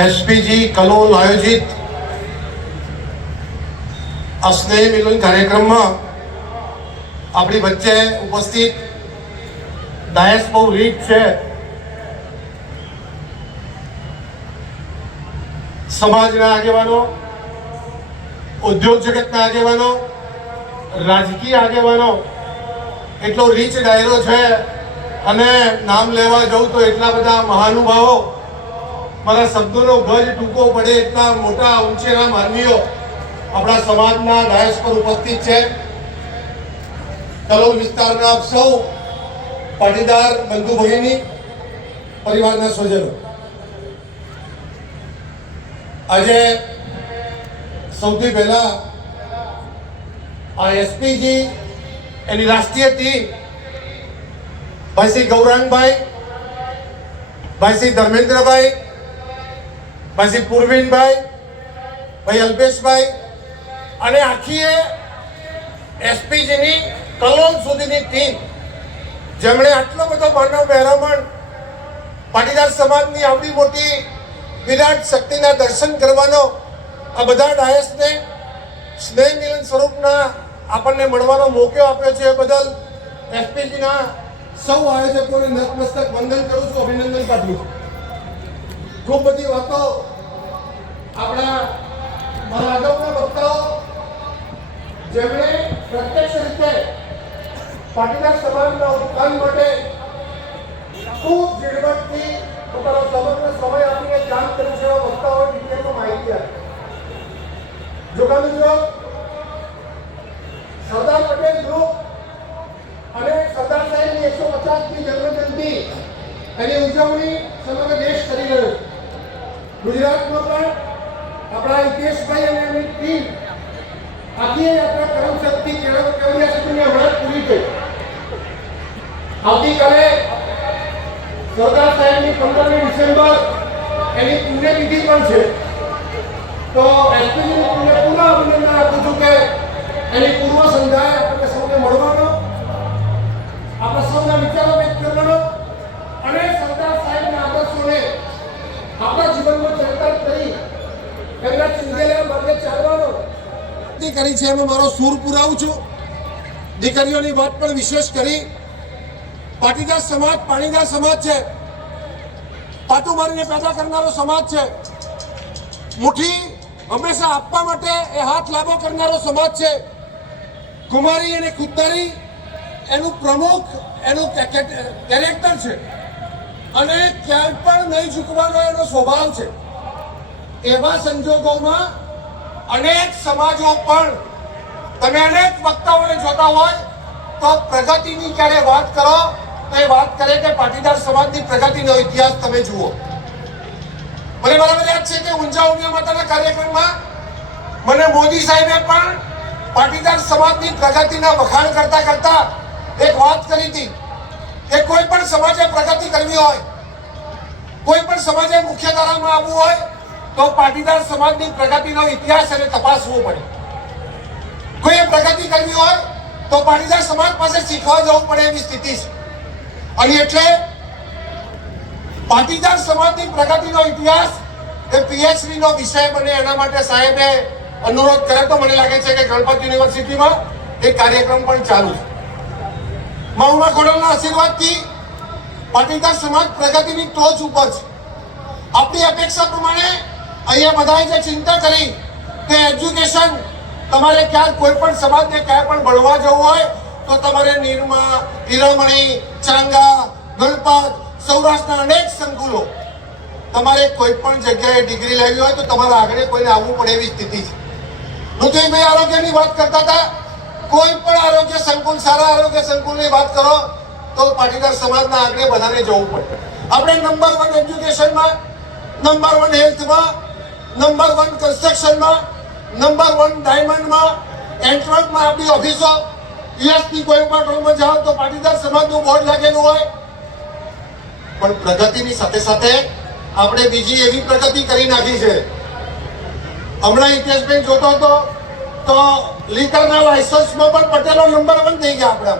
SPG Kalol આયોજિત આ સ્નેહ મિલન કાર્યક્રમમાં આપણી વચ્ચે ઉપસ્થિત ડાયસ બહુ રીચ છે. સમાજના આગેવાનો, ઉદ્યોગ જગતના આગેવાનો, રાજકીય આગેવાનો, એટલો રીચ ડાયરો છે અને નામ લેવા જવું તો એટલા બધા મહાનુભાવો, મારા શબ્દોનો ગજ ટૂંકો પડે એટલા મોટા ઊંચેના માનવીઓ આપણા સમાજના ડાયસ પર ઉપસ્થિત છે. કલોલ વિસ્તારના આપ સૌ પાટીદાર બંધુ ભગીની પરિવારના સ્વજનો, આજે સૌથી પહેલા આ એસપીજી એની રાષ્ટ્રીય ટીમ ભાઈ શ્રી ગૌરાંગભાઈ, ભાઈ શ્રી ધર્મેન્દ્રભાઈ, ભાઈ શ્રી પૂર્વિનભાઈ, ભાઈ અલ્પેશભાઈ અને આખી એસપીજીની કલોલ સુધીની ટીમ, જેમણે આટલો બધો માનવ મહેરામણ પાટીદાર સમાજની આવડી મોટી વિરાટ શક્તિના દર્શન કરવાનો, આ બધા ડાયસને સ્નેહ મિલન સ્વરૂપના આપણને મળવાનો મોકો આપ્યો છે એ બદલ એસપીજીના સૌ આયોજકોને નતમસ્તક વંદન કરું છું, અભિનંદન પાઠવું છું. ખૂબ બધી વાતો આપણા મારા અગાઉના વક્તાઓ, જેમણે પ્રત્યક્ષ રીતે પાટીદાર સમાજના ઉત્થાન માટે ખૂબ ઝીણવટથી પોતાનો સમગ્ર સમય આપીને કામ કર્યું છે એવા વક્તાઓએ ડિટેલમાં માહિતી આપી. જોગાનુજોગ સરદાર પટેલ ગ્રુપ અને સરદાર સાહેબની 150મી જન્મજયંતિ એની ઉજવણી સમગ્ર દેશ કરી રહ્યો છે. ગુજરાતમાં પણ આપણા હિતેશભાઈ અને એમની ટીમ આખી આપણા કરમશક્તિ કેવડિયા સુધીની હમણાં પૂરી થઈ. આવતીકાલે સરદાર સાહેબની 15મી ડિસેમ્બર એની પુણ્યતિથિ પણ છે. તો એસપીજીની પુનઃ અભિનંદન આપું છું કે એની પૂર્વ સંધ્યાએ આપણને સૌને મળવાનો, આપણા સૌના વિચારો વ્યક્ત કરવાનો અને સરદાર સાહેબના આદર્શોને આપણા જીવનમાં ચરિતાર્થ કરી એમના ચિંતેલા માર્ગે ચાલવાનો કરી છે. એમાં મારો સૂર પુરાવું છું. દીકરીઓની વાત પણ વિશેષ કરી. પાટીદાર સમાજ પાણીદાર સમાજ છે, પાટું મારીને પેદા કરનારો સમાજ છે, મુઠ્ઠી હંમેશા આપવા માટે એ હાથ લાંબો કરનારો સમાજ છે. કુમારી અને ખુદદારી એનું પ્રમુખ, એનું કેરેક્ટર છે અને ક્યાંય પણ નહીં ઝૂકવાનો એનો સ્વભાવ છે. એવા સંજોગોમાં અનેક સમાજો પણ, તમે અનેક વક્તાઓને જોતા હોય તો પ્રગતિની ક્યારે વાત કરો તો એ વાત કરે કે પાટીદાર સમાજની પ્રગતિનો ઇતિહાસ તમે જુઓ. મને બરાબર યાદ છે કે ઊંઝા ઉમિયા માતાના કાર્યક્રમમાં મને મોદી સાહેબે પણ પાટીદાર સમાજની પ્રગતિના વખાણ કરતા કરતા એક વાત કરી હતી કે કોઈ પણ સમાજે પ્રગતિ કરવી હોય, કોઈ પણ સમાજે મુખ્ય ધારામાં આવવું હોય તો પાટીદાર સમાજની પ્રગતિનો ઇતિહાસ એને તપાસવો પડે. કોઈએ પ્રગતિ કરવી હોય તો પાટીદાર સમાજ પાસે શીખવા જવું પડે એવી સ્થિતિ છે. અને એટલે પાટીદાર સમાજની પ્રગતિનો ઇતિહાસ એ પીએચડીનો વિષય બને એના માટે સાહેબે અનુરોધ કર્યો તો મને લાગે છે કે ગણપત યુનિવર્સિટીમાં એક કાર્યક્રમ પણ ચાલુ છે. મહુમા ખોડલના આશીર્વાદથી પાટીદાર સમાજ પ્રગતિની ટોચ ઉપર છે. આપણી અપેક્ષા પ્રમાણે અહીંયા બધાએ જે ચિંતા કરી કે એજ્યુકેશન, તમારે ક્યાંક કોઈ પણ સમાજને ક્યાંય પણ ભણવા જવું હોય તો તમારે નિરમા, હીરામણી, ચાંગા, ગણપત, સૌરાષ્ટ્રના અનેક સંકુલો, તમારે કોઈ પણ જગ્યાએ ડિગ્રી લેવી હોય તો તમારે આગળ કોઈને આવવું પડે એવી સ્થિતિ છે. ઋતુભાઈ આરોગ્યની વાત કરતા હતા. કોઈ પણ આરોગ્ય સંકુલ, સારા આરોગ્ય સંકુલની વાત કરો તો પાટીદાર સમાજના આગળ બધાને જવું પડે. આપણે નંબર 1 એજ્યુકેશનમાં, નંબર 1 હેલ્થમાં, નંબર 1 કન્સ્ટ્રક્શનમાં, નંબર 1 ડાયમંડમાં, એન્ટ્રન્સમાં આપણી ઓફિસો, યુએસની કોઈ પણ રોડમાં જાઓ તો પાટીદાર સમાજનું બોર્ડ લાગેલું હોય. પણ પ્રગતિની સાથે સાથે આપણે બીજી એવી પ્રગતિ કરી નાખી છે. હમણાં હિતેશભાઈ જોતો હતો તો લીટરના લાયસન્સમાં પણ પટેલો નંબર 1 થઈ ગયા. આપણે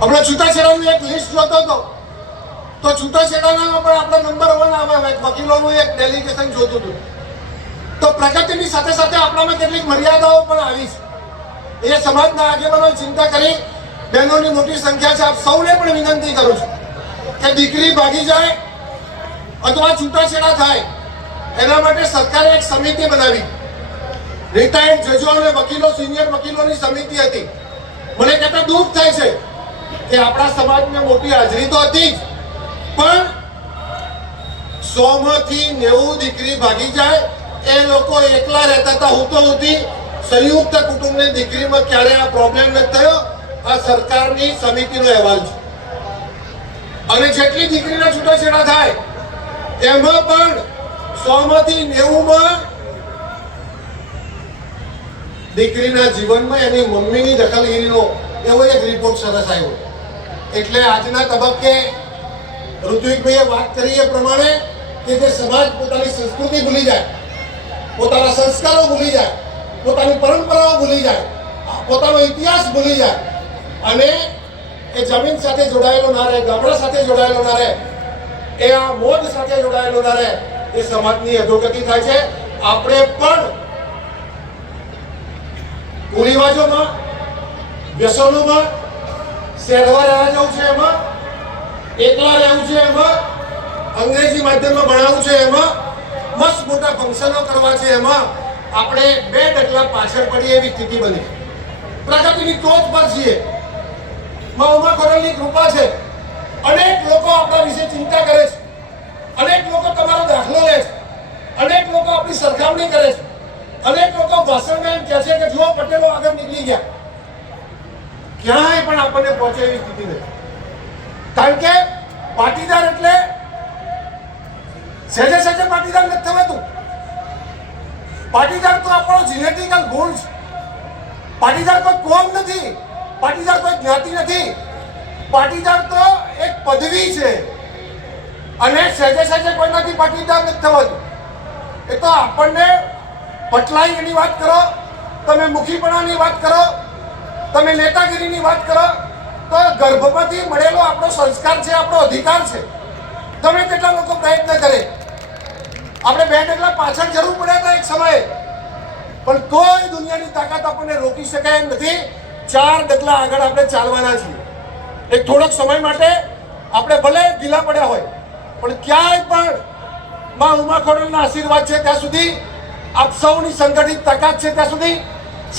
હમણાં છૂટાછેડાનું એક લિસ્ટ જોતો હતો તો તો છૂટાછેડાના પણ આપણે નંબર 1 આવે, વકીલોનું એક ડેલિગેશન જોતું હતું. તો પ્રગતિની સાથે સાથે આપણામાં કેટલીક મર્યાદાઓ પણ આવી છે. એ સમાજના આગેવાનો ચિંતા કરી. બહેનોની મોટી સંખ્યા છે. આપ સૌને પણ વિનંતી કરું છું કે દીકરી ભાગી જાય અથવા છૂટાછેડા થાય એના માટે સરકારે એક સમિતિ બનાવી. રિટાયર્ડ જજો અને વકીલો, સિનિયર વકીલોની સમિતિ હતી. મને કહેતા દુઃખ થાય છે કે આપણા સમાજને મોટી હાજરી તો હતી જ, પણ 100 માંથી 90 દીકરી ભાગી જાય. એ લોકો એકલા રહેતા હતા. હું તો હતી સંયુક્ત કુટુંબની દીકરીમાં ક્યારે આ પ્રોબ્લેમ નથી થયો. આ સરકારની સમિતિનો અહેવાલ છે. અને જેટલી દીકરીના છૂટાછેડા થાય એમાં પણ 100 માંથી 90માં દીકરીના જીવનમાં એની મમ્મીની દખલગીરીનો એવો એક રિપોર્ટ સરસ આવ્યો. એટલે આજના તબક્કે ઋત્વિકભાઈએ વાત કરી એ પ્રમાણે કે જે સમાજ પોતાની સંસ્કૃતિ ભૂલી જાય, પોતાના સંસ્કારો ભૂલી જાય, પોતાની પરંપરાઓ ભૂલી જાય, પોતાનો ઇતિહાસ ભૂલી જાય અને એ જમીન સાથે જોડાયેલો ના રહે, ગામડા સાથે જોડાયેલો ના રહે, એ આ મોજ સાથે જોડાયેલો ના રહે, એ સમાજની અધોગતિ થાય છે. આપણે પણ કુરિવાજોમાં, વ્યસનોમાં, શહેરવા રહેવા જવું છે એમાં, એકલા રહેવું છે એમાં, અંગ્રેજી માધ્યમમાં ભણાવવું છે એમાં, મસ્ત મોટા ફંક્શનો કરવા છે એમાં આપણે 2 ડગલા પાછળ પડીએ એવી સ્થિતિ બની. પ્રગતિની ટોચ પર છીએ. ઉમા ખોડલની કૃપા છે. અનેક લોકો આપણા વિશે ચિંતા કરે છે. અનેક લોકો તમારો દાખલો લે છે. અનેક લોકો આપણી સરખામણી કરે છે. અનેક લોકો ભાષણમાં એમ કહે છે કે જુઓ પટેલો આગળ નીકળી ગયા. ક્યાંય પણ આપણને પહોંચે એવી સ્થિતિ નથી. કારણ કે પાટીદાર એટલે સહેજે સહેજે પાટીદાર નથી થવાતું. પાટીદાર તો આપણો જીનેટિકલ ગુણ છે. પાટીદાર કોઈ કોમ નથી. પાટીદાર કોઈ જ્ઞાતિ નથી. પાટીદાર તો એક પદવી છે. અને સહેજે સહેજે કોઈનાથી પાટીદાર નથી થવાતું. એ તો આપણને પટલાઈની વાત કરો, તમે મુખીપણાની વાત કરો, તમે નેતાગીરીની વાત કરો, તો ગર્ભમાંથી મળેલો આપણો સંસ્કાર છે, આપણો અધિકાર છે. તમે કેટલા લોકો પ્રયત્ન કરે. આપણે 2 ડગલા પાછળ જરૂર પડ્યા હતા એક સમયે, પણ કોઈ દુનિયાની તાકાત આપણને રોકી શકે એમ નથી. 4 ડગલા આગળ આપણે ચાલવાના છીએ. એક થોડોક સમય માટે આપણે ભલે ઢીલા પડ્યા હોય, પણ ક્યાંય પણ માં ઉમા ખોડલના આશીર્વાદ છે ત્યાં સુધી, આપ સૌની સંગઠિત તાકાત છે ત્યાં સુધી,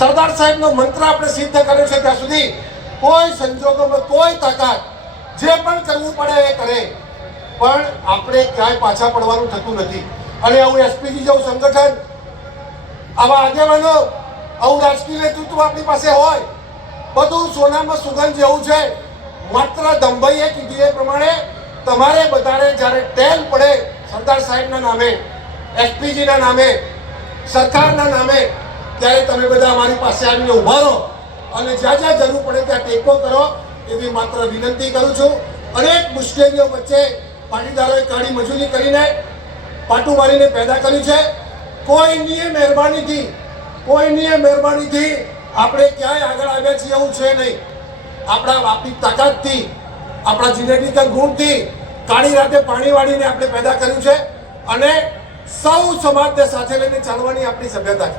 સરદાર સાહેબનો મંત્ર આપણે સિદ્ધ કર્યો છે ત્યાં સુધી કોઈ સંજોગોમાં કોઈ તાકાત જે પણ કરવું પડે એ કરે, પણ આપણે ક્યાંય પાછા પડવાનું થતું નથી. અને આવું એસપીજી જેવું સંગઠન, આવા આગેવાનો, આવું રાજકીય નેતૃત્વ આપણી પાસે હોય, બધું સોનામાં સુગંધ જેવું છે. માત્ર દંભાઈએ કીધું એ પ્રમાણે તમારે બધાને જ્યારે ટેલ પડે સરદાર સાહેબના નામે, એસપીજીના નામે, સરકારના નામે, ત્યારે તમે બધા અમારી પાસે આવીને ઉભા રહો અને જ્યાં જ્યાં જરૂર પડે ત્યાં ટેકો કરો એવી માત્ર વિનંતી કરું છું. અનેક મુશ્કેલીઓ વચ્ચે પાટીદારોએ કાળી મજૂરી કરીને પાટું મારીને પેદા કર્યું છે. કોઈની મહેરબાનીથી આપણે ક્યાંય આગળ આવ્યા છીએ એવું છે નહીં. આપણી તાકાતથી, આપણા જીનેટિકલ ગુણથી કાળી રાતે પાણી વાળીને આપણે પેદા કર્યું છે. અને સૌ સમાજને સાથે લઈને ચાલવાની આપણી સભ્યતા છે.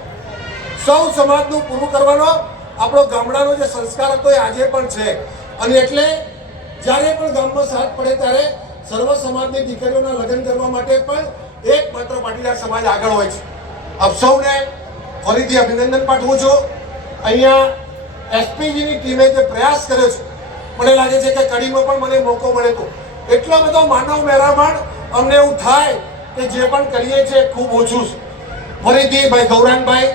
સૌ સમાજનું પૂરું કરવાનો આપણો ગામડાનો જે સંસ્કાર હતો એ આજે પણ છે. અને એટલે જ્યારે પણ ગામમાં સાથ પડે ત્યારે સર્વ સમાજની દીકરીઓના લગ્ન કરવા માટે પણ એકમાત્ર પાટીદાર સમાજ આગળ હોય છે. આપ સૌને ફરીથી અભિનંદન પાઠવું છું. અહીંયા એસપીજીની ટીમે જે પ્રયાસ કર્યો છે, મને લાગે છે કે કડીમાં પણ મને મોકો મળે તો એટલો બધો માનવ મહેરામણ અમને એવું થાય કે જે પણ કરીએ છીએ ખૂબ ઓછું છે. ફરીથી ભાઈ ગૌરાંગભાઈ,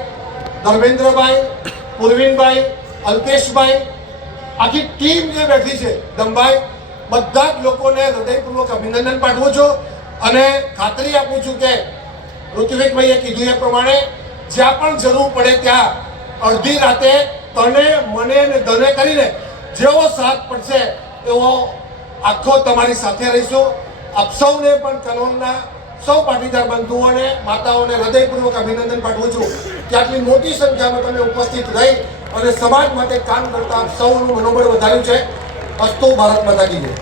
ધર્મેન્દ્રભાઈ, પૂર્વિનભાઈ, અલ્પેશભાઈ, આખી ટીમ જે બેઠી છે, દમભાઈ, બધા જ લોકોને હૃદયપૂર્વક અભિનંદન પાઠવું છું. અને ખાતરી આપું છું કે ઋત્વિકભાઈએ કીધું એ પ્રમાણે જ્યાં પણ જરૂર પડે ત્યાં અડધી રાતે તને, મને અને ધને કરીને જેવો સાથ પડશે એવો આખો તમારી સાથે રહીશું. આપ સૌને પણ કલોલના સૌ પાટીદાર બંધુઓને, માતાઓને હૃદયપૂર્વક અભિનંદન પાઠવું છું કે આટલી મોટી સંખ્યામાં તમે ઉપસ્થિત રહી અને સમાજ માટે કામ કરતા આપ સૌનું મનોબળ વધાર્યું છે. અસ્તુ ભારત માતા કી જય.